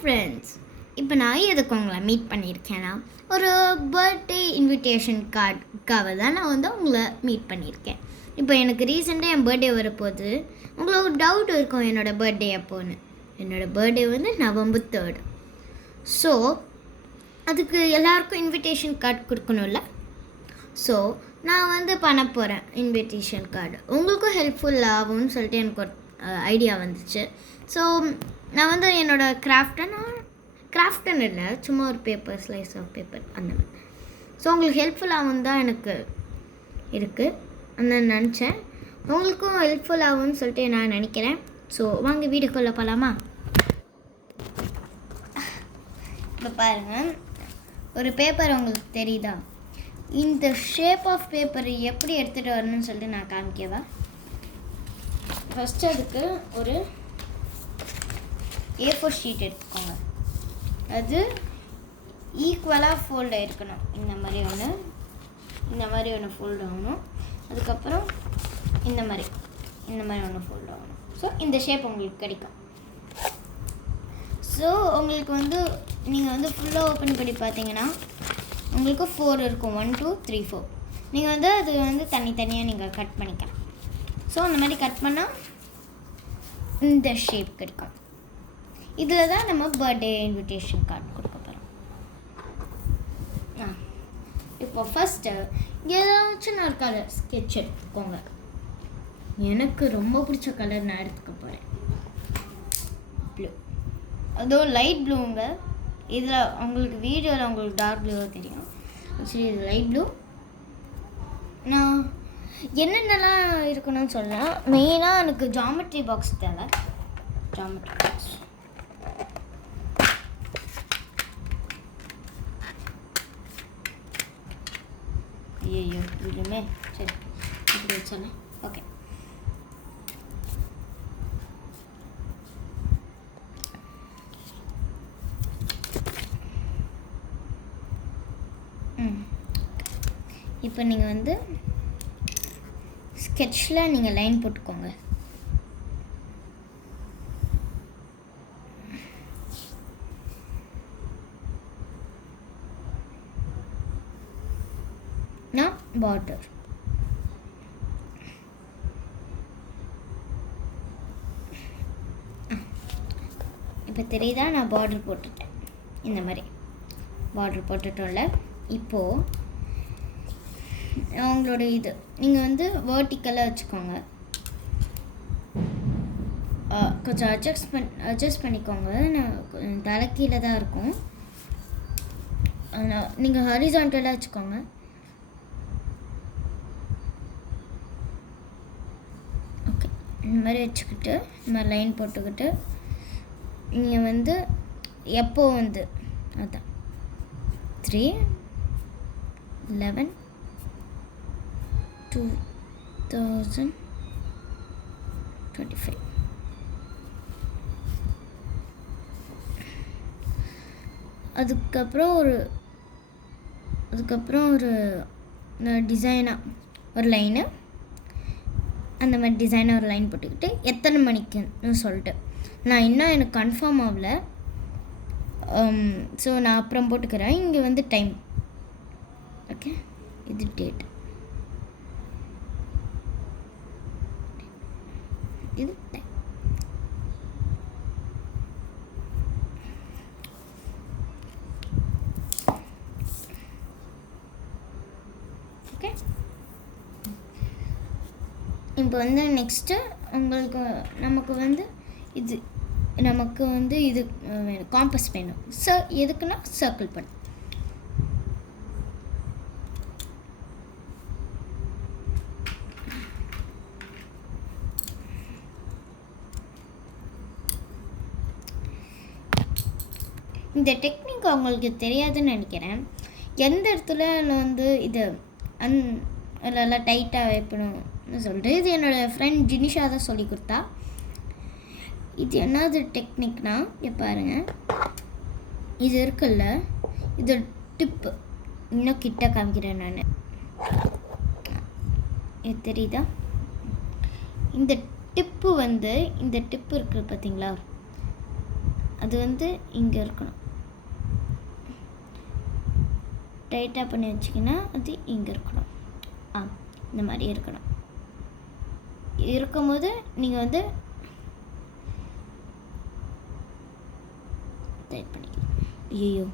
Friends, இப்போ நான் எதுக்கு உங்களை மீட் பண்ணியிருக்கேன்னா, ஒரு பர்த்டே இன்விடேஷன் கார்டுக்காக தான் நான் வந்து உங்களை மீட் பண்ணியிருக்கேன். இப்போ எனக்கு ரீசெண்டாக என் பர்த்டே வரப்போகுது. உங்களுக்கு ஒரு டவுட் இருக்கும், என்னோடய பர்த்டே அப்போன்னு. என்னோடய பர்த்டே வந்து November 3rd. ஸோ அதுக்கு எல்லாருக்கும் இன்விடேஷன் கார்டு கொடுக்கணும்ல. ஸோ நான் வந்து பண்ண போகிறேன் இன்விடேஷன் கார்டு. உங்களுக்கும் ஹெல்ப்ஃபுல் ஆகும்னு சொல்லிட்டு எனக்கு ஒரு ஐடியா வந்துச்சு. ஸோ நான் வந்து என்னோடய கிராஃப்டன் இல்லை, சும்மா ஒரு பேப்பர், ஸ்லைஸ் ஆஃப் பேப்பர் அந்த மாதிரி. ஸோ உங்களுக்கு ஹெல்ப்ஃபுல் ஆகும் தான் எனக்கு இருக்குது அந்த நினச்சேன். உங்களுக்கும் ஹெல்ப்ஃபுல் ஆகும்னு சொல்லிட்டு நான் நினைக்கிறேன். ஸோ வாங்க வீடியோக்குள்ளே போகலாமா? இப்போ பாருங்கள், ஒரு பேப்பர் உங்களுக்கு தெரியுதா? இந்த ஷேப் ஆஃப் பேப்பர் எப்படி எடுத்துகிட்டு வரணும்னு சொல்லிட்டு நான் காமிக்கவா? ஃபஸ்ட்டு அதுக்கு ஒரு A4 ஷீட் எடுத்துக்கோங்க. அது ஈக்குவலாக ஃபோல்டு இருக்கணும். இந்த மாதிரி ஒன்று ஃபோல்டு ஆகணும். அதுக்கப்புறம் இந்த மாதிரி ஒன்று ஃபோல்டு ஆகணும். ஸோ இந்த ஷேப் உங்களுக்கு கிடைக்கும். ஸோ உங்களுக்கு வந்து நீங்கள் வந்து ஃபுல்லாக ஓப்பன் பண்ணி பார்த்தீங்கன்னா உங்களுக்கு 4 இருக்கும். 1 2 3 4. நீங்கள் வந்து அது வந்து தனித்தனியாக நீங்கள் கட் பண்ணிக்கலாம். ஸோ அந்த மாதிரி கட் பண்ணால் இந்த ஷேப் கிடைக்கும். இதில் தான் நம்ம பர்த்டே இன்விடேஷன் கார்டு கொடுக்க போகிறோம். இப்போ ஃபஸ்ட்டு ஏதாச்சும் ஒரு கலர் ஸ்கெட்ச் எடுத்துக்கோங்க. எனக்கு ரொம்ப பிடிச்ச கலர் நான் எடுத்துக்க போகிறேன், ப்ளூ. அதுவும் லைட் ப்ளூங்க. இதில் உங்களுக்கு வீடியோவில் உங்களுக்கு டார்க் ப்ளூவாக தெரியும். சரி, இது லைட் ப்ளூ. நான் என்னென்னலாம் இருக்கணும்னு சொல்லலாம். மெயினாக எனக்கு ஜாமெட்ரி பாக்ஸ் தேவை. ஜாமெட்ரி பாக்ஸ் ஐயோ இதுமே சரி இப்படி வச்சோன்னே ஓகே. இப்போ நீங்கள் வந்து ஸ்கெட்சில் நீங்கள் லைன் போட்டுக்கோங்க. நான் பார்டர் இப்போ தெரியுதா? நான் பார்டர் போட்டுட்டேன். இந்த மாதிரி பார்டர் போட்டுட்டோம்ல. இப்போது அவங்களோட இது நீங்கள் வந்து வேர்ட்டிக்கலாக வச்சுக்கோங்க. கொஞ்சம் அட்ஜஸ்ட் பண்ணிக்கோங்க. நான் தலை கீழே தான் இருக்கும். நீங்கள் ஹாரிசான்டலாக வச்சுக்கோங்க. ஓகே, இந்த மாதிரி வச்சுக்கிட்டு இந்த மாதிரி லைன் போட்டுக்கிட்டு நீங்கள் வந்து எப்போ வந்து அதான் 3/11/2025. அதுக்கப்புறம் ஒரு டிசைனாக ஒரு லைனு, அந்த மாதிரி டிசைனாக ஒரு லைன் போட்டுக்கிட்டு எத்தனை மணிக்குன்னு சொல்லிட்டு நான் இன்னும் எனக்கு கன்ஃபார்ம் ஆகலை. ஸோ நான் அப்புறம் போட்டுக்கிறேன். இங்கே வந்து டைம், ஓகே, இது டேட், இது டைம். ஓகே, இப்போ வந்து நெக்ஸ்ட்டு நமக்கு வந்து இது காம்பஸ் வேணும். எதுக்குன்னா சர்க்கிள் பண்ண. இந்த டெக்னிக் அவங்களுக்கு தெரியாதுன்னு நினைக்கிறேன். எந்த இடத்துல வந்து இது அதெல்லாம் டைட்டாக வைக்கணும்னு சொல்லிட்டு இது என்னோடய ஃப்ரெண்ட் ஜினிஷா தான் சொல்லி கொடுத்தா. இது என்னது டெக்னிக்னா, இங்கே பாருங்கள், இது இருக்குல்ல, இது டிப்பு. இன்னும் கிட்ட காமிக்கிறேன் நான். இது தெரியுதா? இந்த டிப்பு இருக்குது பார்த்தீங்களா, அது வந்து இங்கே இருக்கணும். டைட்டாக பண்ணி வச்சிங்கன்னா அது இங்கே இருக்கணும். இந்த மாதிரி இருக்கணும். இருக்கும்போது நீங்கள் வந்து டைட் பண்ணிக்கலாம். ஐயோ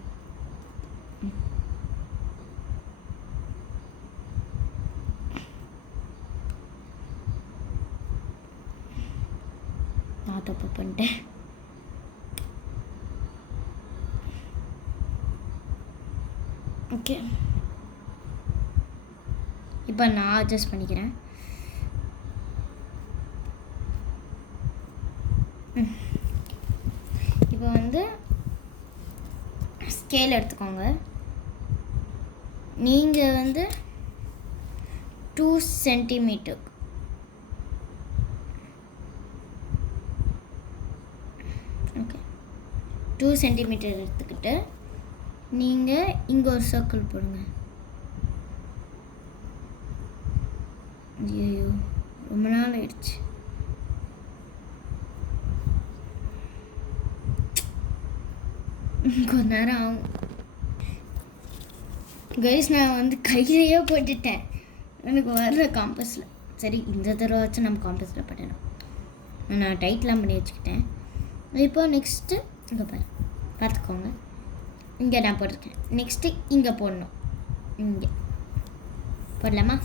நான் தப்பு பண்ணிட்டேன். ஓகே, இப்போ நான் அட்ஜஸ்ட் பண்ணிக்கிறேன். இப்போ வந்து ஸ்கேல் எடுத்துக்கோங்க. நீங்கள் வந்து 2 சென்டிமீட்டர் ஓகே 2 சென்டிமீட்டர் எடுத்துக்கிட்டு நீங்கள் இங்கே ஒரு சர்க்கிள் போடுங்க. ஐயோ ரொம்ப நாள் ஆயிடுச்சு. கொஞ்ச நேரம் ஆகும் கைஸ். நான் வந்து கையிலேயே போட்டுட்டேன், எனக்கு வர்ற காம்பஸில். சரி, இந்த தடவை வச்சு நம்ம காம்பஸில் பண்ணணும். நான் டைட்லாம் பண்ணி வச்சுக்கிட்டேன். இப்போ நெக்ஸ்ட்டு இங்கே பார்த்துக்கோங்க. இங்கே நான் போட்டிருக்கேன். நெக்ஸ்ட்டு இங்கே போடணும். இங்கே போடலாமா?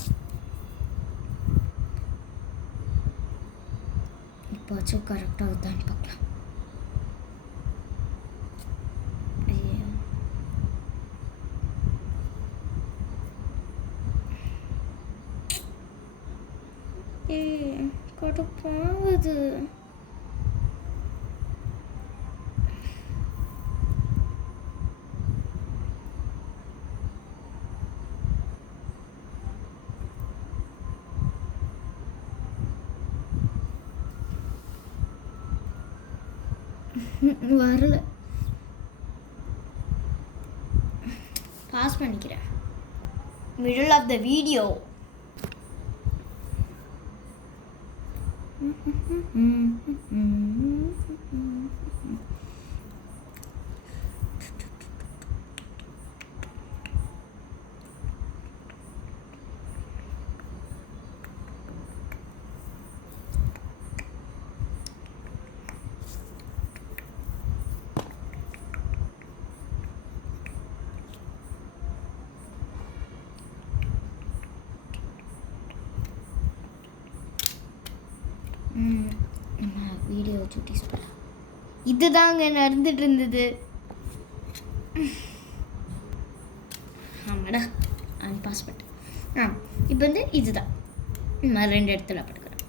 இப்போ வச்சு கரெக்டாக வருதான்னு பார்க்கலாம். கடுப்பாகுது. வரல. பாஸ் பண்ணிக்கிறேன். Middle of the video. Video சூட்டிஸ் இதுதாங்க நடந்துட்டு இருந்தது. ஆமாடா, பாஸ் பண்ணிட்டேன். இப்போ வந்து இதுதான் நான் 2 இடத்துல போட்டுக்கிறேன்.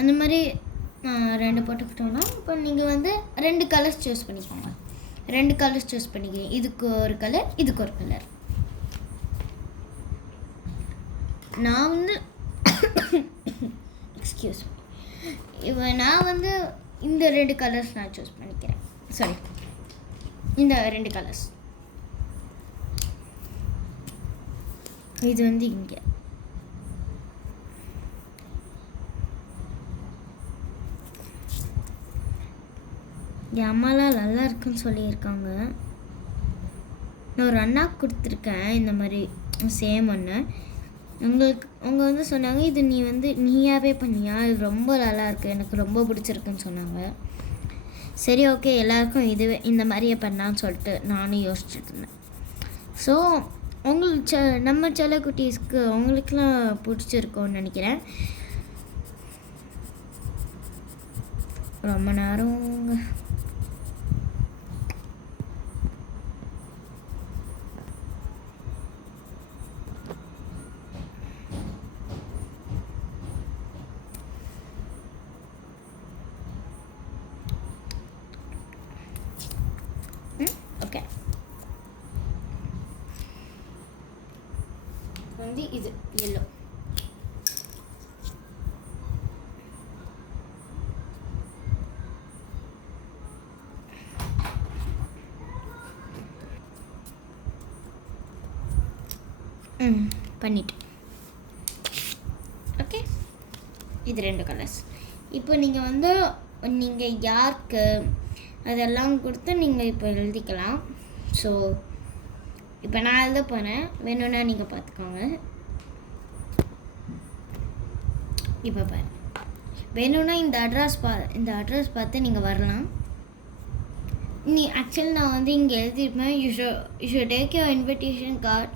அந்த மாதிரி 2 போட்டுக்கிட்டோன்னா இப்போ நீங்கள் வந்து 2 கலர்ஸ் சூஸ் பண்ணிக்கோங்க. 2 கலர்ஸ் சூஸ் பண்ணிக்கிறேன். இதுக்கு ஒரு கலர், இதுக்கு ஒரு கலர். நான் வந்து எக்ஸ்கியூஸ் இப்போ நான் வந்து இந்த 2 கலர்ஸ் நான் சூஸ் பண்ணிக்கிறேன். சாரி, இந்த 2 கலர்ஸ். இது வந்து இங்கே என் அம்மாலாம் நல்லா இருக்குன்னு சொல்லியிருக்காங்க. நான் ஒரு அண்ணாக்கு கொடுத்துருக்கேன் இந்த மாதிரி சேம் ஒன்று. அவங்க வந்து சொன்னாங்க, இது நீ வந்து நீயாவே பண்ணியா, இது ரொம்ப நல்லா இருக்குது, எனக்கு ரொம்ப பிடிச்சிருக்குன்னு சொன்னாங்க. சரி, ஓகே, எல்லாருக்கும் இதுவே இந்த மாதிரியே பண்ணான்னு சொல்லிட்டு நானும் யோசிச்சுட்டு இருந்தேன். ஸோ உங்களுக்கு நம்ம செல்ல குட்டீஸ்க்கு அவங்களுக்குலாம் பிடிச்சிருக்கோன்னு நினைக்கிறேன். ரொம்ப நேரம் ஓகே. வந்து இது எல்லோ. பண்ணிட்டு ஓகே, இது 2 கலர்ஸ். இப்போ நீங்கள் வந்து நீங்கள் யாருக்கு அதெல்லாம் கொடுத்து நீங்கள் இப்போ எழுதிக்கலாம். ஸோ இப்போ நான் எழுத போகிறேன், வேணும்னா நீங்கள் பார்த்துக்கோங்க. இப்போ பாரு, வேணும்னா இந்த அட்ரஸ் பார்த்து நீங்கள் வரலாம். ஆக்சுவலி நான் வந்து இங்கே எழுதியிருப்பேன், you should take your invitation card.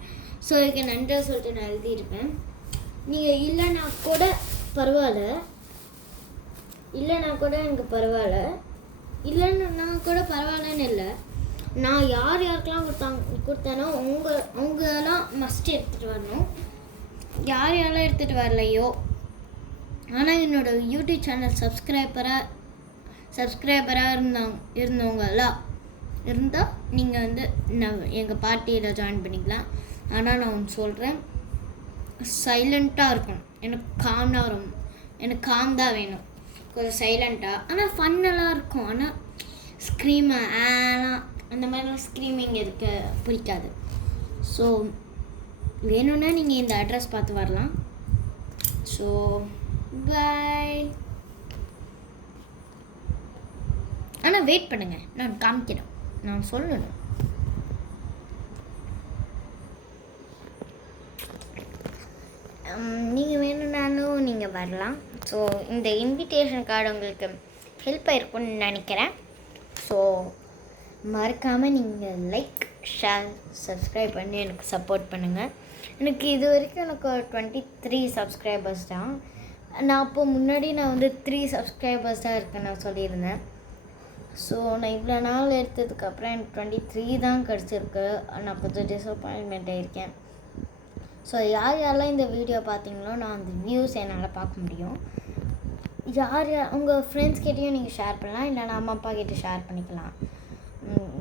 So இதுக்கு நன்றியாக சொல்லிட்டு நான் எழுதியிருப்பேன். நீங்கள் இல்லைன்னா கூட பரவாயில்ல, எனக்கு பரவாயில்ல, இல்லைன்னா கூட பரவாயில்லன்னு இல்லை. நான் யாருக்கெல்லாம் கொடுத்தேனோ அவங்கெல்லாம் மஸ்ட் எடுத்துகிட்டு வரணும். யாரெல்லாம் எடுத்துகிட்டு வரலையோ, ஆனால் என்னோடய யூடியூப் சேனல் சப்ஸ்கிரைபராக இருந்தவங்கெல்லாம் இருந்தால் நீங்கள் வந்து எங்கள் பார்ட்டியில் ஜாயின் பண்ணிக்கலாம். ஆனால் நான் ஒன்று சொல்கிறேன், சைலண்ட்டாக இருக்கணும். எனக்கு காம் தான் வேணும், கொஞ்சம் சைலண்ட்டாக. ஆனால் ஃபன்னெல்லாம் இருக்கும். ஆனால் அந்த மாதிரிலாம் ஸ்க்ரீமிங் எதுக்கு பிடிக்காது. ஸோ வேணும்னா நீங்கள் இந்த அட்ரஸ் பார்த்து வரலாம். So bye. ஆனால் வெயிட் பண்ணுங்கள், நான் காமிக்கிறேன், நான் சொல்லணும். நீங்கள் வேணும்னாலும் நீங்கள் வரலாம். ஸோ இந்த இன்விடேஷன் கார்டு உங்களுக்கு ஹெல்ப்பாக இருக்கும்னு நினைக்கிறேன். ஸோ மறக்காமல் நீங்கள் லைக், ஷேர், சப்ஸ்கிரைப் பண்ணி எனக்கு சப்போர்ட் பண்ணுங்கள். எனக்கு இது வரைக்கும் எனக்கு 23 சப்ஸ்கிரைபர்ஸ் தான். நான் முன்னாடி வந்து 3 சப்ஸ்கிரைபர்ஸ் தான் இருக்குன்னு நான் சொல்லியிருந்தேன். ஸோ நான் இவ்வளோ நாள் எடுத்ததுக்கப்புறம் எனக்கு 23 தான் கிடச்சிருக்கு. நான் கொஞ்சம் டிசப்பாயின்மெண்ட் ஆகியிருக்கேன். ஸோ யாரெல்லாம் இந்த வீடியோ பார்த்தீங்களோ, நான் அந்த வியூஸ் என்னால் பார்க்க முடியும். யார் உங்கள் ஃப்ரெண்ட்ஸ்கிட்டையும் நீங்கள் ஷேர் பண்ணலாம், இல்லைனா அம்மா அப்பா கிட்டே ஷேர் பண்ணிக்கலாம்.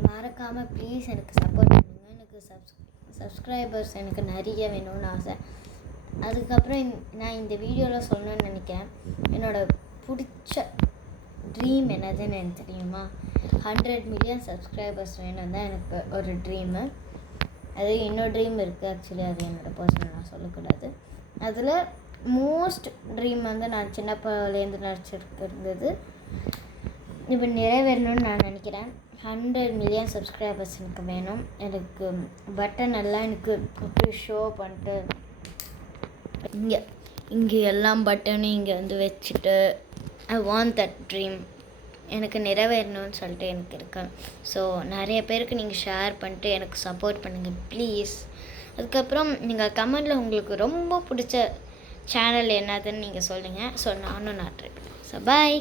மறக்காமல் ப்ளீஸ் எனக்கு சப்போர்ட் பண்ணுங்கள். எனக்கு சப்ஸ்கிரைபர்ஸ் எனக்கு நிறைய வேணும்னு ஆசை. அதுக்கப்புறம் நான் இந்த வீடியோவில் சொல்லணும்னு நினைக்கிறேன், என்னோடய பிடிச்ச ட்ரீம் என்னதுன்னு எனக்கு தெரியுமா? 100 மில்லியன் சப்ஸ்கிரைபர்ஸ் வேணும் தான் எனக்கு ஒரு ட்ரீமு. அது இன்னொரு ட்ரீம் இருக்குது. ஆக்சுவலி அது என்னோடய பர்சனலாக சொல்லக்கூடாது. அதில் மோஸ்ட் ட்ரீம் வந்து நான் சின்னப்பலேருந்து நினச்சிருக்கிறது இப்போ நிறைவேறணும்னு நான் நினைக்கிறேன். 100 மில்லியன் சப்ஸ்கிரைபர்ஸ் எனக்கு வேணும். எனக்கு பட்டன் எல்லாம் எனக்கு அப்படி ஷோ பண்ணிட்டு இங்கே எல்லாம் பட்டனும் இங்கே வந்து வச்சுட்டு ஐ வாண்ட் தட் ட்ரீம் எனக்கு நிறைவேறணும்னு சொல்லிட்டு எனக்கு இருக்கேன். ஸோ நிறைய பேருக்கு நீங்கள் ஷேர் பண்ணிட்டு எனக்கு சப்போர்ட் பண்ணுங்கள் ப்ளீஸ். அதுக்கப்புறம் நீங்கள் கமெண்டில் உங்களுக்கு ரொம்ப பிடிச்ச சேனல் என்னதுன்னு நீங்கள் சொல்லுங்கள். ஸோ நானும் ட்ரை பண்ணுறேன். So bye.